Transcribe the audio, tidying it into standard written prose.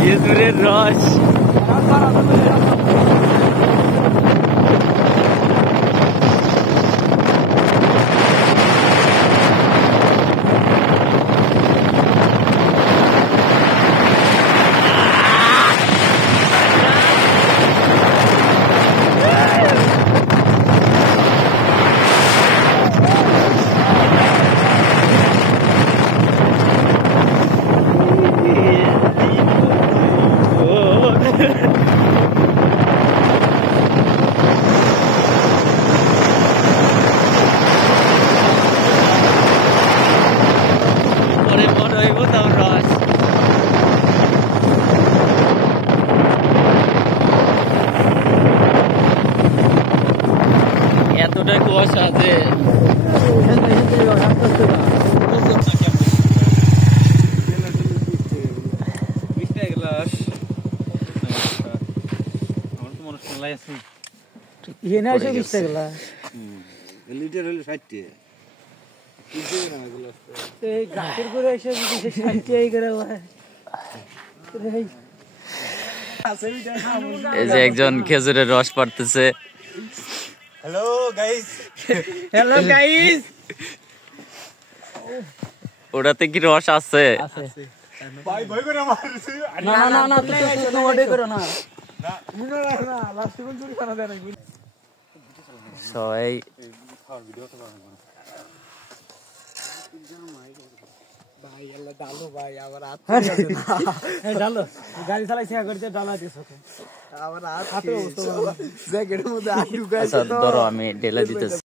খেজুরের রস এতটাই কুয়াশা আছে লিটার হলে 60 এই যে একজন খেজুরের রস পাড়তেছে হ্যালো গাইস ওটাতে কি রস আছে ভাই ভয় করে মারছে না তুমি ওটাই করো না লাস্ট কোন চুরি করা দেয় না সবাই ভাই আল্লাহ ডালো ভাই আবার হাত ডালো গাড়ি চালাইছে করতে ডালা দিছো আবার হাতে জ্যাকেটের মধ্যে আলু গাইছে ধরো আমি ঢেলে দিতেছি